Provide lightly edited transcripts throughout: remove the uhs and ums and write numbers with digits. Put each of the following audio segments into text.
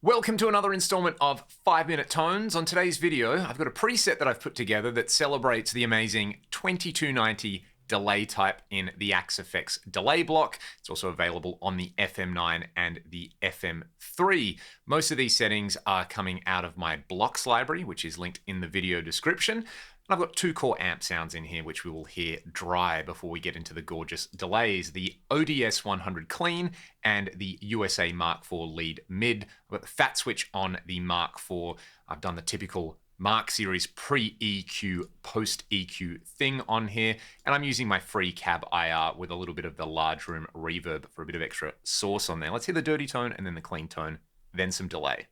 Welcome to another installment of 5-Minute Tones. On today's video, I've got a preset that I've put together that celebrates the amazing 2290 delay type in the Axe Effects delay block. It's also available on the FM9 and the FM3. Most of these settings are coming out of my blocks library, which is linked in the video description. I've got two core amp sounds in here, which we will hear dry before we get into the gorgeous delays. The ODS 100 Clean and the USA Mark IV Lead Mid. I've got the fat switch on the Mark IV. I've done the typical Mark Series pre-EQ, post-EQ thing on here. And I'm using my free cab IR with a little bit of the large room reverb for a bit of extra sauce on there. Let's hear the dirty tone and then the clean tone, then some delay.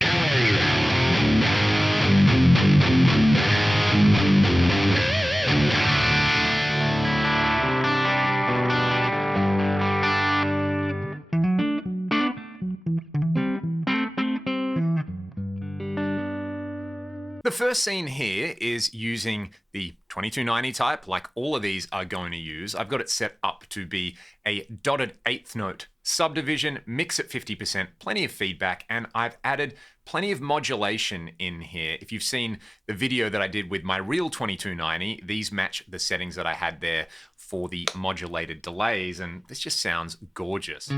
The first scene here is using the 2290 type, like all of these are going to use. I've got it set up to be a dotted eighth note subdivision, mix at 50%, plenty of feedback, and I've added plenty of modulation in here. If you've seen the video that I did with my real 2290, these match the settings that I had there for the modulated delays, and this just sounds gorgeous.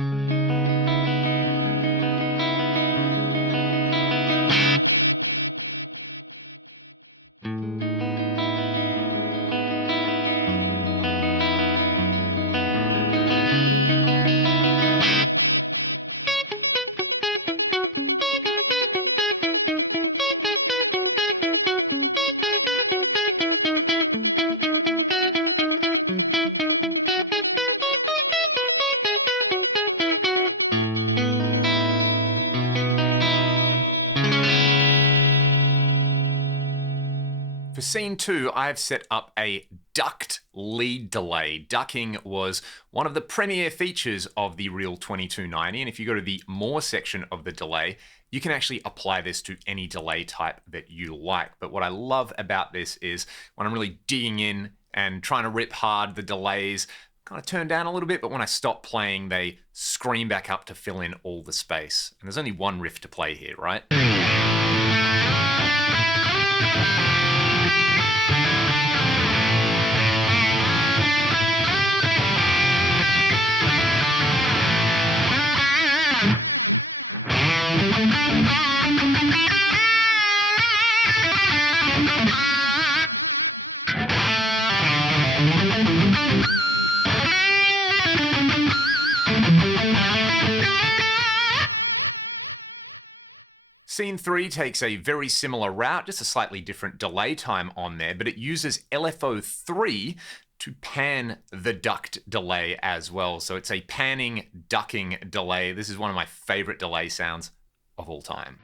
For scene 2, I've set up a ducked lead delay. Ducking was one of the premier features of the real 2290, and if you go to the More section of the delay, you can actually apply this to any delay type that you like. But what I love about this is when I'm really digging in and trying to rip hard, the delays kind of turn down a little bit, but when I stop playing, they scream back up to fill in all the space. And there's only one riff to play here, right? Scene 3 takes a very similar route, just a slightly different delay time on there, but it uses LFO3 to pan the ducked delay as well. So it's a panning, ducking delay. This is one of my favorite delay sounds of all time.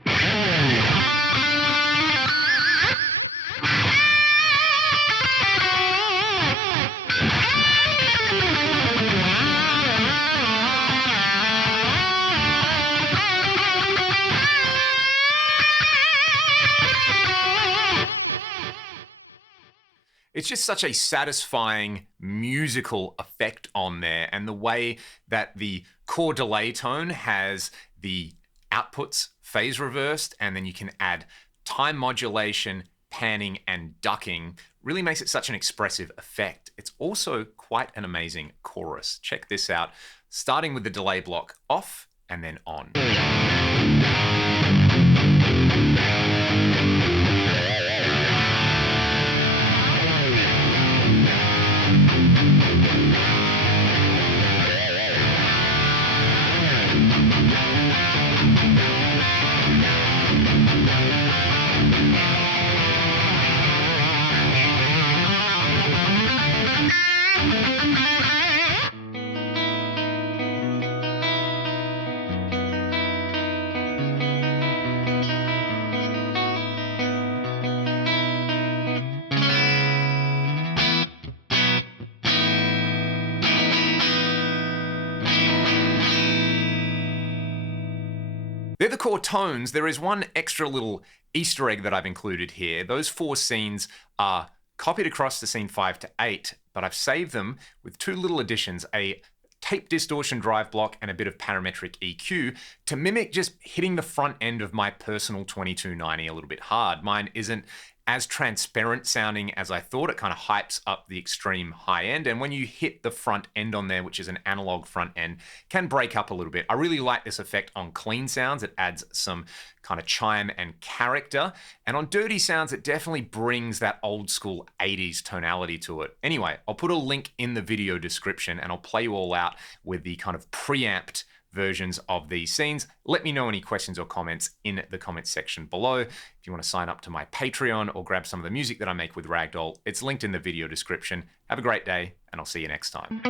It's just such a satisfying musical effect on there, and the way that the core delay tone has the outputs phase reversed, and then you can add time modulation, panning, and ducking really makes it such an expressive effect. It's also quite an amazing chorus. Check this out, starting with the delay block off and then on. They're the core tones. There is one extra little Easter egg that I've included here. Those 4 scenes are copied across to scene 5 to 8, but I've saved them with 2 little additions, a tape distortion drive block, and a bit of parametric EQ to mimic just hitting the front end of my personal 2290 a little bit hard. Mine isn't as transparent sounding as I thought. It kind of hypes up the extreme high end, and when you hit the front end on there, which is an analog front end, can break up a little bit. I really like this effect on clean sounds. It adds some kind of chime and character, and on dirty sounds it definitely brings that old school 80s tonality to it. Anyway, I'll put a link in the video description and I'll play you all out with the kind of preamped versions of these scenes. Let me know any questions or comments in the comments section below. If you want to sign up to my Patreon or grab some of the music that I make with Ragdoll, it's linked in the video description. Have a great day, and I'll see you next time.